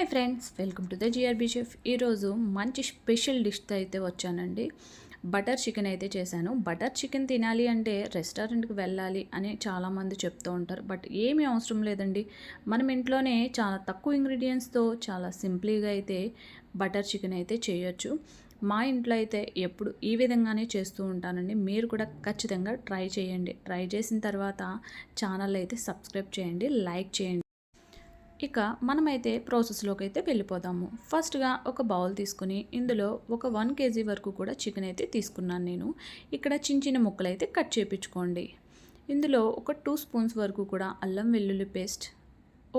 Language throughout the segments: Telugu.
Hi friends welcome to the GRB chef ఈరోజు మంచి స్పెషల్ డిష్తో అయితే వచ్చానండి. బటర్ చికెన్ అయితే చేశాను. బటర్ చికెన్ తినాలి అంటే రెస్టారెంట్కి వెళ్ళాలి అని చాలామంది చెప్తూ ఉంటారు. బట్ ఏమీ అవసరం లేదండి. మనం ఇంట్లోనే చాలా తక్కువ ఇంగ్రీడియంట్స్తో చాలా సింప్లీగా అయితే బటర్ చికెన్ అయితే చేయొచ్చు. మా ఇంట్లో అయితే ఎప్పుడు ఈ విధంగానే చేస్తూ ఉంటానండి. మీరు కూడా ఖచ్చితంగా ట్రై చేయండి. ట్రై చేసిన తర్వాత ఛానల్ అయితే సబ్స్క్రైబ్ చేయండి. లైక్ చేయండి. ఇక మనమైతే ప్రాసెస్లోకి అయితే వెళ్ళిపోదాము. ఫస్ట్గా ఒక బౌల్ తీసుకుని ఇందులో ఒక వన్ కేజీ వరకు కూడా చికెన్ అయితే తీసుకున్నాను నేను. ఇక్కడ చిన్న చిన్న ముక్కలు అయితే కట్ చేయించుకోండి ఇందులో ఒక టూ స్పూన్స్ వరకు కూడా అల్లం వెల్లుల్లి పేస్ట్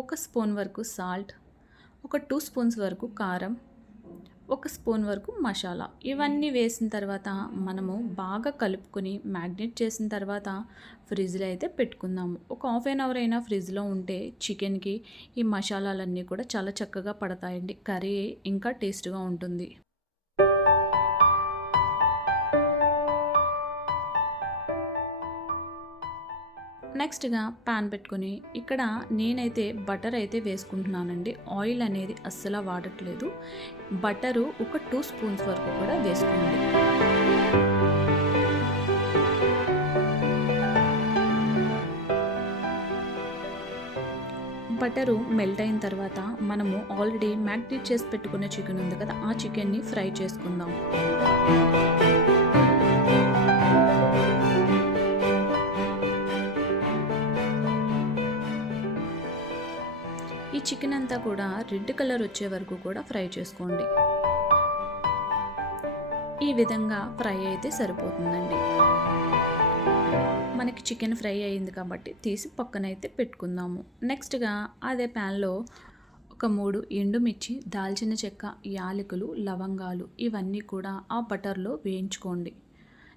ఒక స్పూన్ వరకు సాల్ట్ ఒక టూ స్పూన్స్ వరకు కారం ఒక స్పూన్ వరకు మసాలా. ఇవన్నీ వేసిన తర్వాత మనము బాగా కలుపుకొని మ్యాగ్నెట్ చేసిన తర్వాత ఫ్రిడ్జ్లో అయితే పెట్టుకుందాము. ఒక హాఫ్ అన్ అవర్ అయినా ఫ్రిడ్జ్లో ఉంటే చికెన్కి ఈ మసాలాలన్నీ కూడా చాలా చక్కగా పడతాయండి. కర్రీ ఇంకా టేస్ట్గా ఉంటుంది. నెక్స్ట్గా పాన్ పెట్టుకొని ఇక్కడ నేనైతే బటర్ అయితే వేసుకుంటున్నానండి. ఆయిల్ అనేది అస్సలు వాడట్లేదు. బటరు ఒక టూ స్పూన్స్ వరకు కూడా వేసుకోండి. బటరు మెల్ట్ అయిన తర్వాత మనము ఆల్రెడీ మ్యాగ్నేట్ చేసి పెట్టుకున్న చికెన్ ఉంది కదా ఆ చికెన్ని ఫ్రై చేసుకుందాం. ఈ చికెన్ అంతా కూడా రెడ్ కలర్ వచ్చే వరకు కూడా ఫ్రై చేసుకోండి. ఈ విధంగా ఫ్రై అయితే సరిపోతుందండి. మనకి చికెన్ ఫ్రై అయింది కాబట్టి తీసి పక్కనైతే పెట్టుకుందాము. నెక్స్ట్గా అదే ప్యాన్లో ఒక మూడు ఎండుమిర్చి దాల్చిన చెక్క యాలకులు లవంగాలు ఇవన్నీ కూడా ఆ బటర్లో వేయించుకోండి.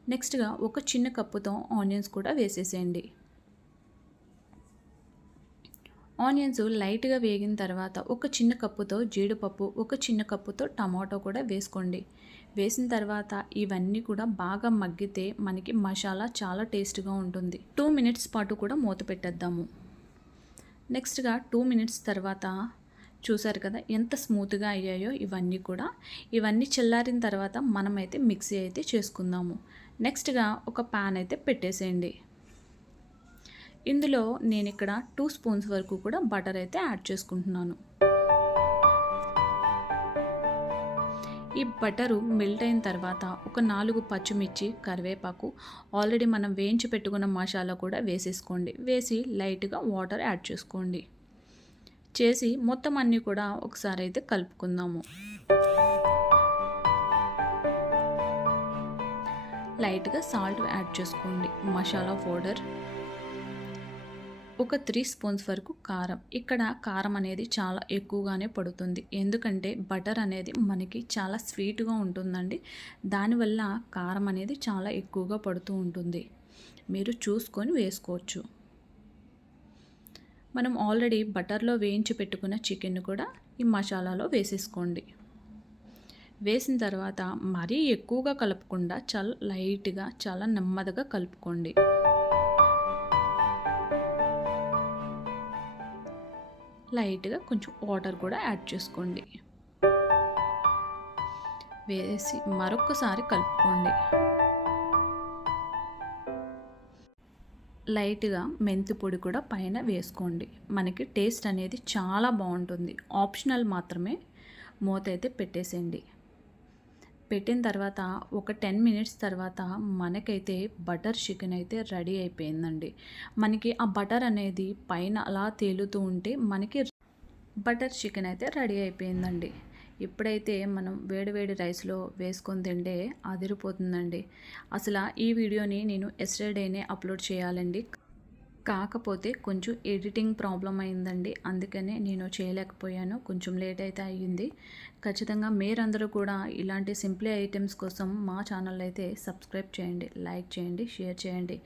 నెక్స్ట్గా ఒక చిన్న కప్పుతో ఆనియన్స్ కూడా వేసేసేయండి. ఆనియన్స్ లైట్గా వేగిన తర్వాత ఒక చిన్న కప్పుతో జీడిపప్పు ఒక చిన్న కప్పుతో టమాటో కూడా వేసుకోండి. వేసిన తర్వాత ఇవన్నీ కూడా బాగా మగ్గితే మనకి మసాలా చాలా టేస్ట్గా ఉంటుంది. టూ మినిట్స్ పాటు కూడా మూత పెట్టేద్దాము. నెక్స్ట్గా టూ మినిట్స్ తర్వాత చూసారు కదా ఎంత స్మూత్గా అయ్యాయో ఇవన్నీ కూడా. ఇవన్నీ చల్లారిన తర్వాత మనమైతే మిక్సీ అయితే చేసుకుందాము. నెక్స్ట్గా ఒక ప్యాన్ అయితే పెట్టేసేయండి. ఇందులో నేను ఇక్కడ టూ స్పూన్స్ వరకు కూడా బటర్ అయితే యాడ్ చేసుకుంటున్నాను. ఈ బటరు మెల్ట్ అయిన తర్వాత ఒక నాలుగు పచ్చిమిర్చి కరివేపాకు ఆల్రెడీ మనం వేయించి పెట్టుకున్న మసాలా కూడా వేసేసుకోండి. వేసి లైట్గా వాటర్ యాడ్ చేసుకోండి. చేసి మొత్తం అన్నీ కూడా ఒకసారి అయితే కలుపుకుందాము. లైట్గా సాల్ట్ యాడ్ చేసుకోండి. మసాలా పౌడర్ ఒక త్రీ స్పూన్స్ వరకు కారం. ఇక్కడ కారం అనేది చాలా ఎక్కువగానే పడుతుంది. ఎందుకంటే బటర్ అనేది మనకి చాలా స్వీట్గా ఉంటుందండి. దానివల్ల కారం అనేది చాలా ఎక్కువగా పడుతూ ఉంటుంది. మీరు చూసుకొని వేసుకోవచ్చు. మనం ఆల్రెడీ బటర్లో వేయించి పెట్టుకున్న చికెన్ కూడా ఈ మసాలాలో వేసేసుకోండి. వేసిన తర్వాత మరీ ఎక్కువగా కలపకుండా చాలా లైట్గా చాలా నెమ్మదిగా కలుపుకోండి. లైట్గా కొంచెం వాటర్ కూడా యాడ్ చేసుకోండి. వేసి మరొకసారి కలుపుకోండి. లైట్గా మెంతి పొడి కూడా పైన వేసుకోండి. మనకి టేస్ట్ అనేది చాలా బాగుంటుంది. ఆప్షనల్ మాత్రమే మూత అయితే పెట్టేసేయండి. పెట్టిన తర్వాత ఒక టెన్ మినిట్స్ తర్వాత మనకైతే బటర్ చికెన్ అయితే రెడీ అయిపోయిందండి. మనకి ఆ బటర్ అనేది పైన అలా తేలుతూ ఉంటే మనకి బటర్ చికెన్ అయితే రెడీ అయిపోయిందండి. ఇప్పుడైతే మనం వేడివేడి రైస్లో వేసుకొని తింటే అదిరిపోతుందండి. అసలు ఈ వీడియోని నేను ఎస్టర్డేనే అప్లోడ్ చేయాలండి. కాకపోతే కొంచెం ఎడిటింగ్ ప్రాబ్లం అయిందండి. అందుకనే నేను చేయలేకపోయాను. కొంచెం లేట్ అయితే అయ్యింది. ఖచ్చితంగా మీరందరూ కూడా ఇలాంటి సింప్లీ ఐటమ్స్ కోసం మా ఛానల్ అయితే సబ్స్క్రైబ్ చేయండి లైక్ చేయండి షేర్ చేయండి.